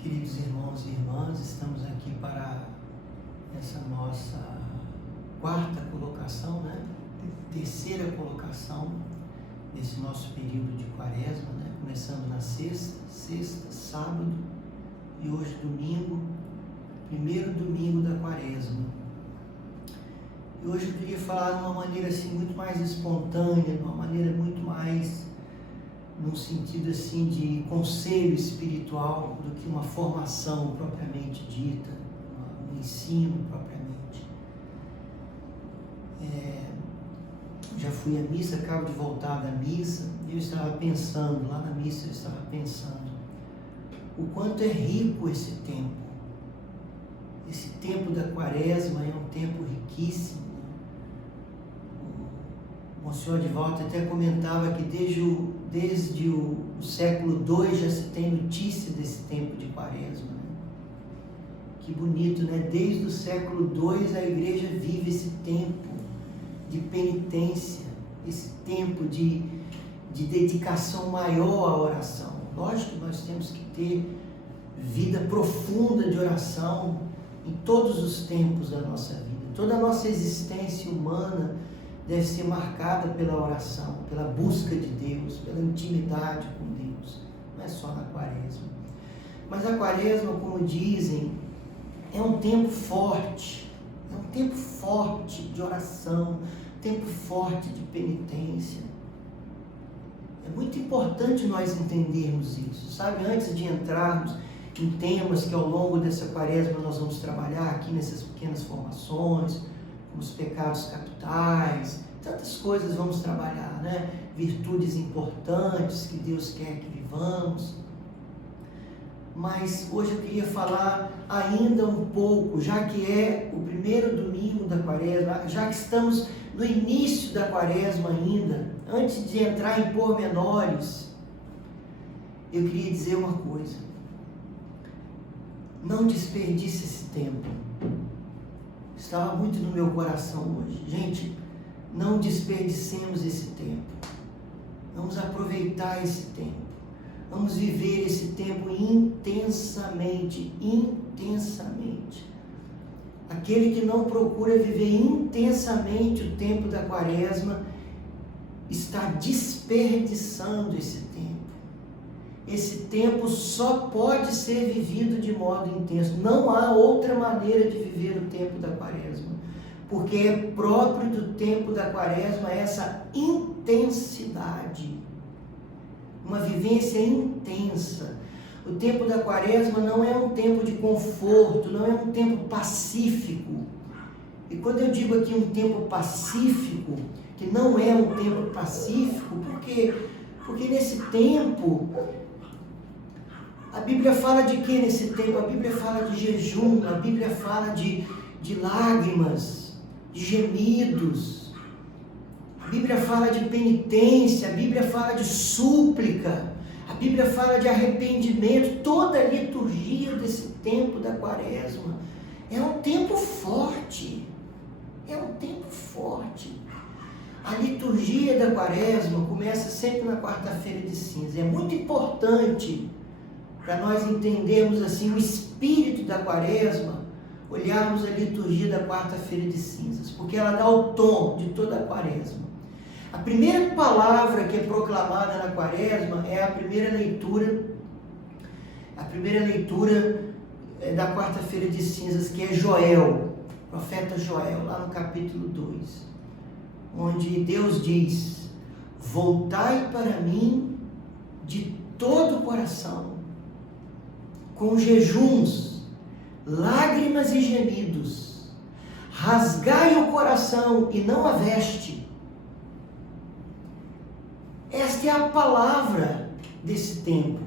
Queridos irmãos e irmãs, estamos aqui para essa nossa quarta colocação, terceira colocação desse nosso período de quaresma, começando na sexta, sábado e hoje domingo, primeiro domingo da quaresma. E hoje eu queria falar de uma maneira assim muito mais espontânea, de uma maneira muito mais num sentido assim de conselho espiritual do que uma formação propriamente dita, um ensino propriamente. Já fui à missa, acabo de voltar da missa, e eu estava pensando, lá na missa o quanto é rico esse tempo. Esse tempo da quaresma é um tempo riquíssimo. O Monsenhor de Volta até comentava que desde o século II já se tem notícia desse tempo de quaresma. Que bonito, Desde o século II a igreja vive esse tempo de penitência, esse tempo de dedicação maior à oração. Lógico que nós temos que ter vida profunda de oração em todos os tempos da nossa vida. Toda a nossa existência humana deve ser marcada pela oração, pela busca de Deus, pela intimidade com Deus. Não é só na quaresma. Mas a quaresma, como dizem, é um tempo forte. É um tempo forte de oração, um tempo forte de penitência. É muito importante nós entendermos isso, sabe? Antes de entrarmos em temas que ao longo dessa quaresma nós vamos trabalhar aqui nessas pequenas formações, como os pecados capitais, tantas coisas vamos trabalhar, Virtudes importantes que Deus quer que vivamos. Mas hoje eu queria falar ainda um pouco, já que é o primeiro domingo da quaresma, já que estamos no início da quaresma ainda, antes de entrar em pormenores, eu queria dizer uma coisa. Não desperdice esse tempo. Estava muito no meu coração hoje. Gente, não desperdicemos esse tempo. Vamos aproveitar esse tempo. Vamos viver esse tempo intensamente. Aquele que não procura viver intensamente o tempo da quaresma está desperdiçando esse tempo. Esse tempo só pode ser vivido de modo intenso. Não há outra maneira de viver o tempo da quaresma. Porque é próprio do tempo da quaresma essa intensidade. Uma vivência intensa. O tempo da quaresma não é um tempo de conforto, não é um tempo pacífico. E quando eu digo aqui um tempo pacífico, que não é um tempo pacífico, porque nesse tempo, a Bíblia fala de quê nesse tempo? A Bíblia fala de jejum, a Bíblia fala de lágrimas, de gemidos. A Bíblia fala de penitência, a Bíblia fala de súplica, a Bíblia fala de arrependimento. Toda a liturgia desse tempo da quaresma é um tempo forte. É um tempo forte. A liturgia da quaresma começa sempre na quarta-feira de cinza. É muito importante para nós entendermos assim o espírito da quaresma, olharmos a liturgia da quarta-feira de cinzas, porque ela dá o tom de toda a quaresma. A primeira palavra que é proclamada na quaresma é a primeira leitura da quarta-feira de cinzas, que é Joel, profeta Joel, lá no capítulo 2, onde Deus diz: voltai para mim de todo o coração, com jejuns, lágrimas e gemidos, rasgai o coração e não a veste. Esta é a palavra desse tempo.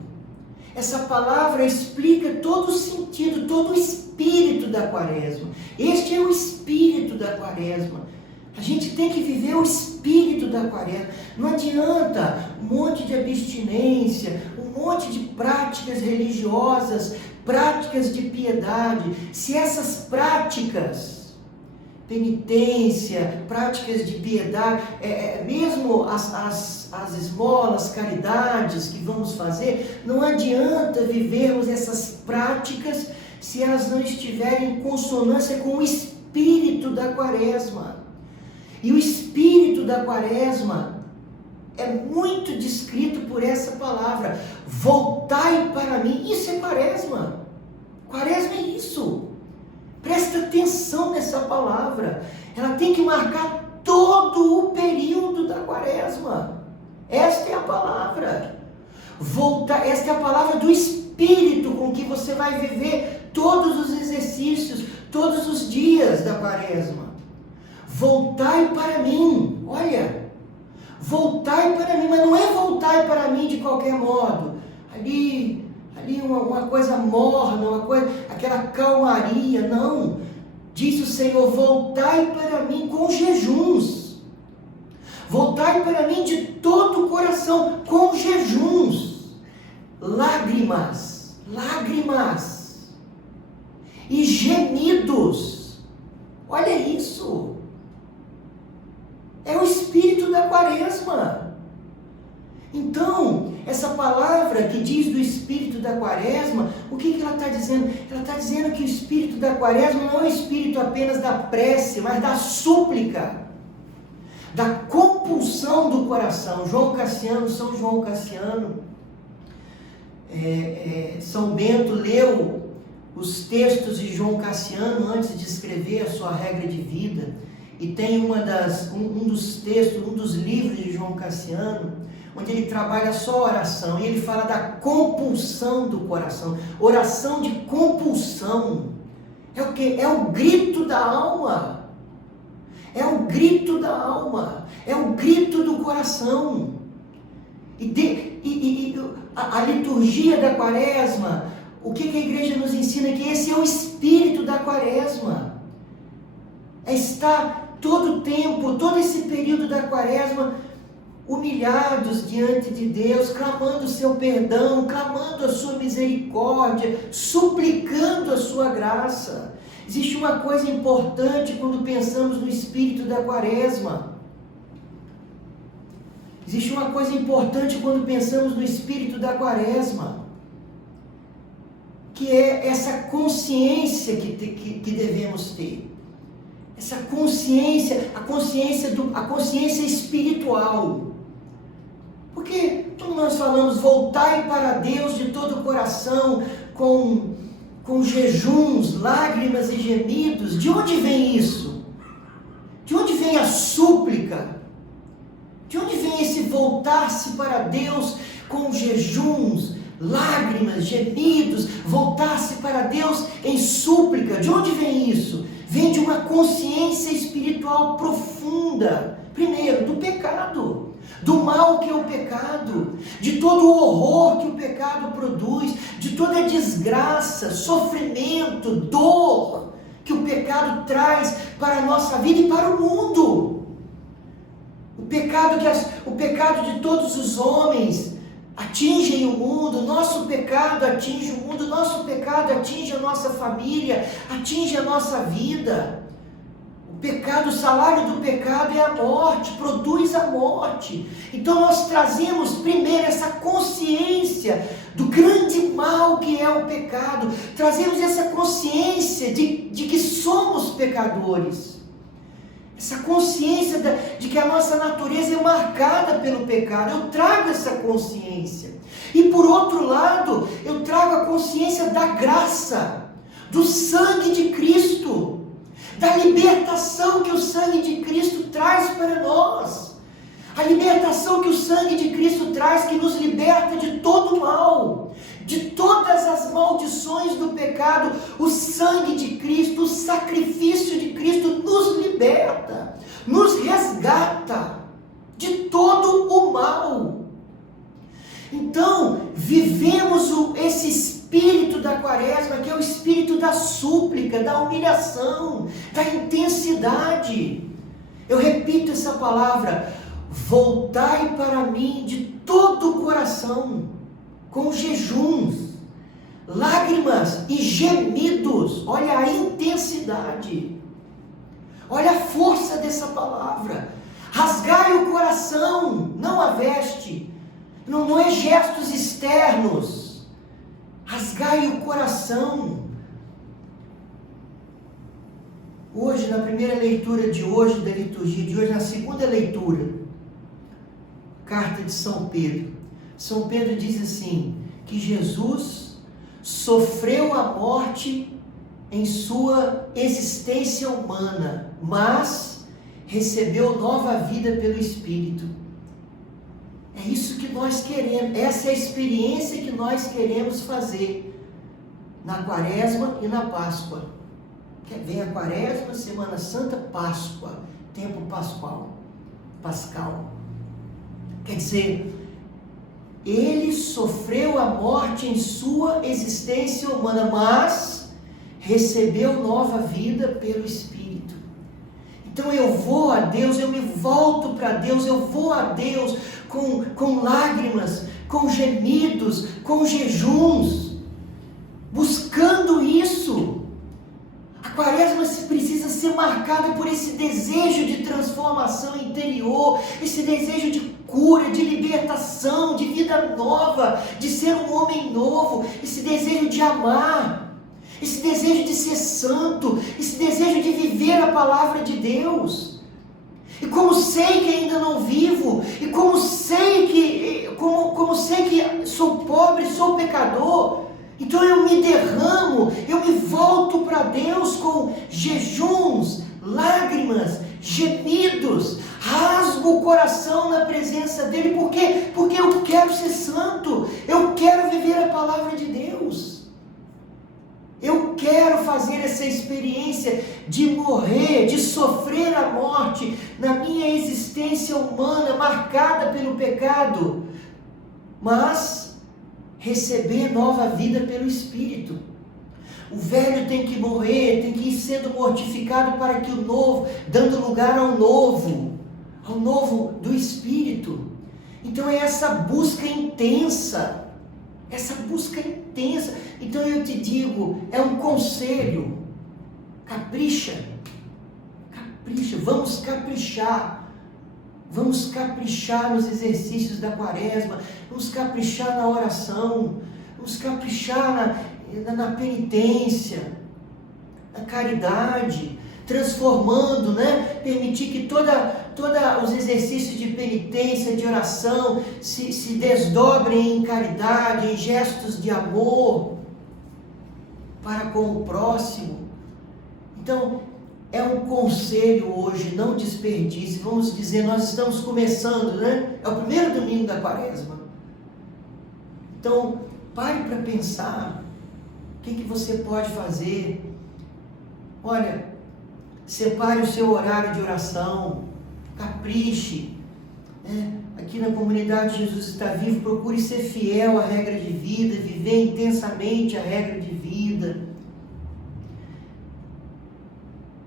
Essa palavra explica todo o sentido, todo o espírito da quaresma. Este é o espírito da quaresma. A gente tem que viver o espírito da quaresma. Não adianta um monte de abstinência, um monte de práticas religiosas, práticas de piedade, se essas práticas penitência, práticas de piedade, mesmo as esmolas, caridades que vamos fazer, não adianta vivermos essas práticas se elas não estiverem em consonância com o espírito da quaresma. E o espírito da quaresma é muito descrito por essa palavra: voltai para mim. Isso é quaresma. Quaresma é isso. Presta atenção nessa palavra. Ela tem que marcar todo o período da quaresma. Esta é a palavra. Voltar, esta é a palavra do Espírito com que você vai viver todos os exercícios, todos os dias da quaresma. Voltai para mim. Olha, voltai para mim, mas não é voltai para mim de qualquer modo. Ali uma coisa morna, aquela calmaria, não. Diz o Senhor: voltai para mim com jejuns. Voltai para mim de todo o coração, com jejuns, lágrimas e gemidos. Olha isso. É o espírito da quaresma. Então, essa palavra que diz do espírito da quaresma, o que ela está dizendo? Ela está dizendo que o espírito da quaresma não é o espírito apenas da prece, mas da súplica, da compulsão do coração. São João Cassiano, São Bento leu os textos de João Cassiano antes de escrever a sua regra de vida, e tem um dos textos, um dos livros de João Cassiano, onde ele trabalha só oração, e ele fala da compulsão do coração. Oração de compulsão é o quê? É o grito da alma. É o grito da alma, é o grito do coração. E a liturgia da quaresma, o que a igreja nos ensina? Que esse é o espírito da quaresma. É estar todo o tempo, todo esse período da quaresma, humilhados diante de Deus, clamando o seu perdão, clamando a sua misericórdia, suplicando a sua graça. Existe uma coisa importante quando pensamos no espírito da quaresma. Existe uma coisa importante quando pensamos no espírito da quaresma, que é essa consciência que devemos ter. Essa consciência, a consciência espiritual. Porque quando nós falamos voltai para Deus de todo o coração, com jejuns, lágrimas e gemidos, de onde vem isso? De onde vem a súplica? De onde vem esse voltar-se para Deus com jejuns, lágrimas, gemidos, voltar-se para Deus em súplica? De onde vem isso? Vem de uma consciência espiritual profunda. Primeiro, do pecado, do mal que é o pecado, de todo o horror que o pecado produz, de toda a desgraça, sofrimento, dor que o pecado traz para a nossa vida e para o mundo. O pecado de todos os homens atingem o mundo, nosso pecado atinge o mundo, nosso pecado atinge a nossa família, atinge a nossa vida. O pecado, o salário do pecado é a morte, produz a morte. Então nós trazemos primeiro essa consciência do grande mal que é o pecado, trazemos essa consciência de que somos pecadores. Essa consciência de que a nossa natureza é marcada pelo pecado. Eu trago essa consciência. E por outro lado, eu trago a consciência da graça, do sangue de Cristo, da libertação que o sangue de Cristo traz para nós. A libertação que o sangue de Cristo traz, que nos liberta de todo o mal, de todas as maldições do pecado. O sangue de Cristo, o sacrifício de Cristo nos liberta, nos resgata de todo o mal. Então, vivemos esse espírito da quaresma, que é o espírito da súplica, da humilhação, da intensidade. Eu repito essa palavra: voltai para mim de todo o coração, com jejuns, lágrimas e gemidos. Olha a intensidade. Olha a força dessa palavra. Rasgai o coração, não a veste. Não é gestos externos. Rasgai o coração. Hoje, na primeira leitura de hoje, da liturgia de hoje, na segunda leitura, carta de São Pedro. São Pedro diz assim, que Jesus sofreu a morte em sua existência humana, mas recebeu nova vida pelo Espírito. É isso que nós queremos, essa é a experiência que nós queremos fazer na Quaresma e na Páscoa. Vem a Quaresma, Semana Santa, Páscoa, tempo pascal. Quer dizer, ele sofreu a morte em sua existência humana, mas recebeu nova vida pelo Espírito. Então eu vou a Deus, eu me volto para Deus, eu vou a Deus com lágrimas, com gemidos, com jejuns, buscando isso. A Quaresma precisa ser marcada por esse desejo de transformação interior, esse desejo de cura, de libertação, de vida nova, de ser um homem novo, esse desejo de amar, esse desejo de ser santo, esse desejo de viver a palavra de Deus. E como sei que ainda não vivo, e como sei que sou pobre, sou pecador, então eu me derramo, eu me volto para Deus com jejuns, lágrimas, gemidos, rasgo o coração na presença dEle. Por quê? Porque eu quero ser santo, eu quero viver a palavra de Deus. Eu quero fazer essa experiência de morrer, de sofrer a morte na minha existência humana marcada pelo pecado, mas receber nova vida pelo Espírito. O velho tem que morrer, tem que ir sendo mortificado para que o novo, dando lugar ao novo do Espírito. Então é essa busca intensa. Então eu te digo, é um conselho, capricha, vamos caprichar nos exercícios da Quaresma, vamos caprichar na oração, vamos caprichar na penitência, na caridade, transformando, permitir que todos os exercícios de penitência, de oração, se desdobrem em caridade, em gestos de amor para com o próximo. Então, é um conselho hoje, não desperdice. Vamos dizer, nós estamos começando, é o primeiro domingo da Quaresma. Então, pare para pensar, o que você pode fazer? Olha, separe o seu horário de oração, capriche, Aqui na comunidade Jesus está vivo, procure ser fiel à regra de vida, viver intensamente a regra de vida.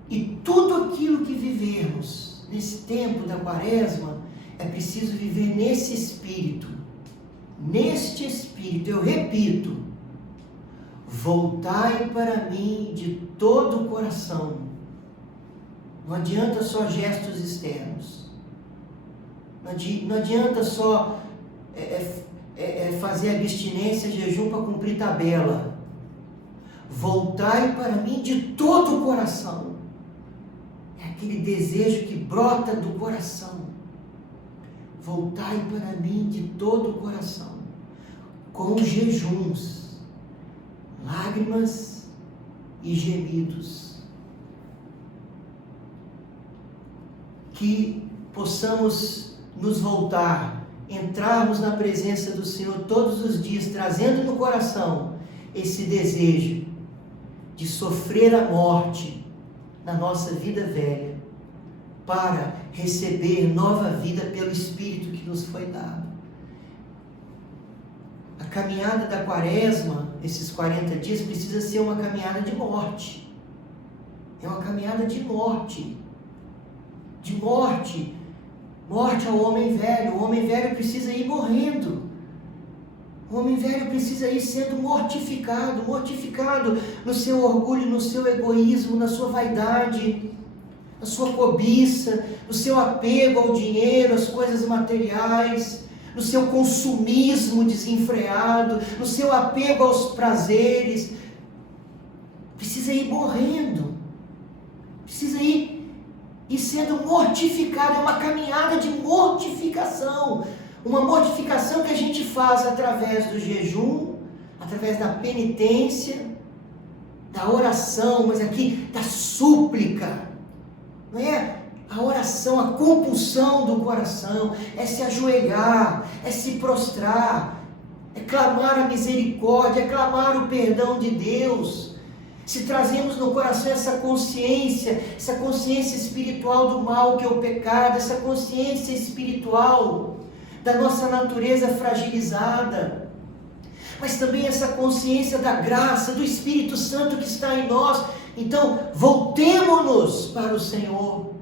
E tudo aquilo que vivemos nesse tempo da Quaresma, é preciso viver nesse espírito. Neste espírito, eu repito, voltai para mim de todo o coração. Não adianta só gestos externos. Não adianta só fazer abstinência, jejum para cumprir tabela. Voltai para mim de todo o coração. É aquele desejo que brota do coração. Voltai para mim de todo o coração. Com jejuns, lágrimas e gemidos. Que possamos nos voltar, entrarmos na presença do Senhor todos os dias, trazendo no coração esse desejo de sofrer a morte na nossa vida velha, para receber nova vida pelo Espírito que nos foi dado. A caminhada da Quaresma, esses 40 dias, precisa ser uma caminhada de morte. É uma caminhada de morte. De morte. Morte ao homem velho. O homem velho precisa ir morrendo. O homem velho precisa ir sendo mortificado no seu orgulho, no seu egoísmo, na sua vaidade, na sua cobiça, no seu apego ao dinheiro, às coisas materiais, no seu consumismo desenfreado, no seu apego aos prazeres. Precisa ir morrendo, precisa ir sendo mortificado. É uma caminhada de mortificação, uma mortificação que a gente faz através do jejum, através da penitência, da oração, mas aqui da súplica, não é? A oração, a compulsão do coração, é se ajoelhar, é se prostrar, é clamar a misericórdia, é clamar o perdão de Deus. Se trazemos no coração essa consciência espiritual do mal que é o pecado, essa consciência espiritual da nossa natureza fragilizada, mas também essa consciência da graça, do Espírito Santo que está em nós, então voltemo-nos para o Senhor.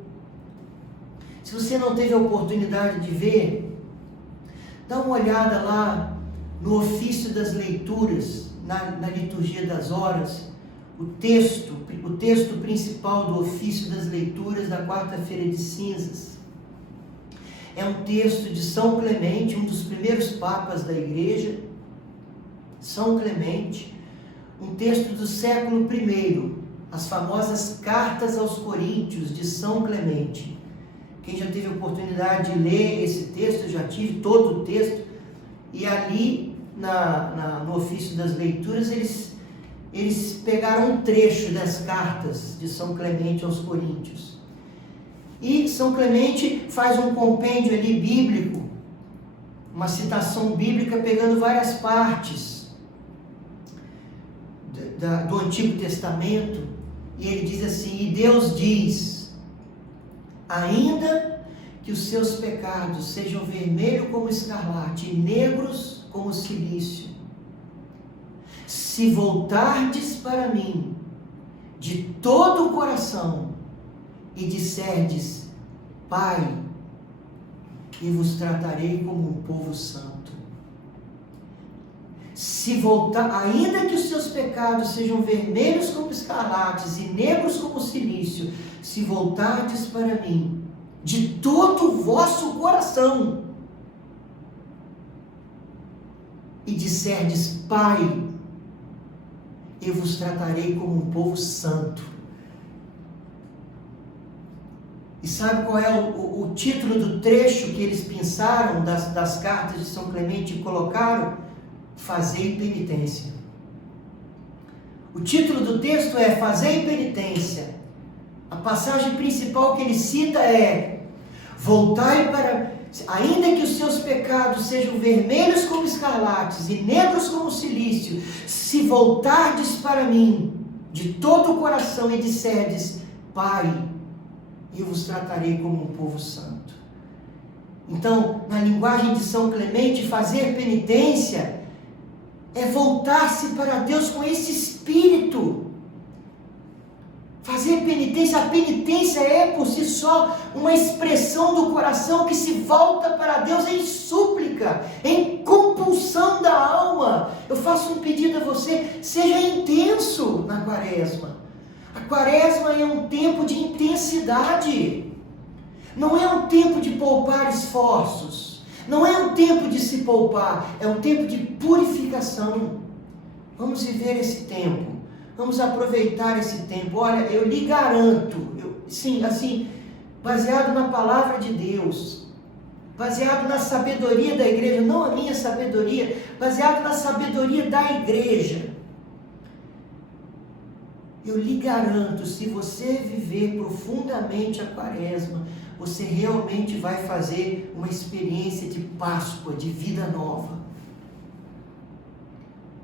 Se você não teve a oportunidade de ver, dá uma olhada lá no ofício das leituras, na liturgia das horas, o texto principal do ofício das leituras da quarta-feira de cinzas. É um texto de São Clemente, um dos primeiros papas da igreja, São Clemente, um texto do século I, as famosas Cartas aos Coríntios de São Clemente. Quem já teve a oportunidade de ler esse texto, eu já tive todo o texto, e ali no ofício das leituras eles pegaram um trecho das cartas de São Clemente aos Coríntios. E São Clemente faz um compêndio ali bíblico, uma citação bíblica pegando várias partes do Antigo Testamento, e ele diz assim: e Deus diz, ainda que os seus pecados sejam vermelhos como escarlate e negros como silício, se voltardes para mim de todo o coração e disserdes, Pai, e vos tratarei como um povo santo. Se voltar, ainda que os seus pecados sejam vermelhos como escarlates e negros como silício, se voltardes para mim de todo o vosso coração e disserdes, Pai, eu vos tratarei como um povo santo. E sabe qual é o título do trecho que eles pensaram das cartas de São Clemente e colocaram? Fazei penitência. O título do texto é Fazei penitência. A passagem principal que ele cita é: voltai para... ainda que os seus pecados sejam vermelhos como escarlates e negros como silício, se voltardes para mim de todo o coração e disserdes, Pai, eu vos tratarei como um povo santo. Então, na linguagem de São Clemente, fazer penitência é voltar-se para Deus com esse espírito. Fazer penitência, a penitência é por si só uma expressão do coração que se volta para Deus em súplica, em compulsão da alma. Eu faço um pedido a você, seja intenso na quaresma. A quaresma é um tempo de intensidade, não é um tempo de poupar esforços, não é um tempo de se poupar, é um tempo de purificação. Vamos viver esse tempo. Vamos aproveitar esse tempo. Olha, eu lhe garanto, baseado na palavra de Deus, baseado na sabedoria da igreja, não a minha sabedoria, baseado na sabedoria da igreja, eu lhe garanto, se você viver profundamente a quaresma, você realmente vai fazer uma experiência de Páscoa, de vida nova.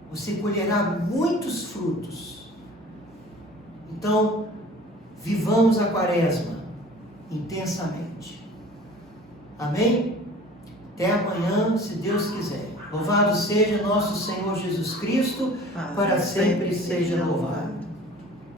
Você colherá muitos frutos. Então, vivamos a quaresma intensamente. Amém? Até amanhã, se Deus quiser. Louvado seja nosso Senhor Jesus Cristo, para sempre seja louvado.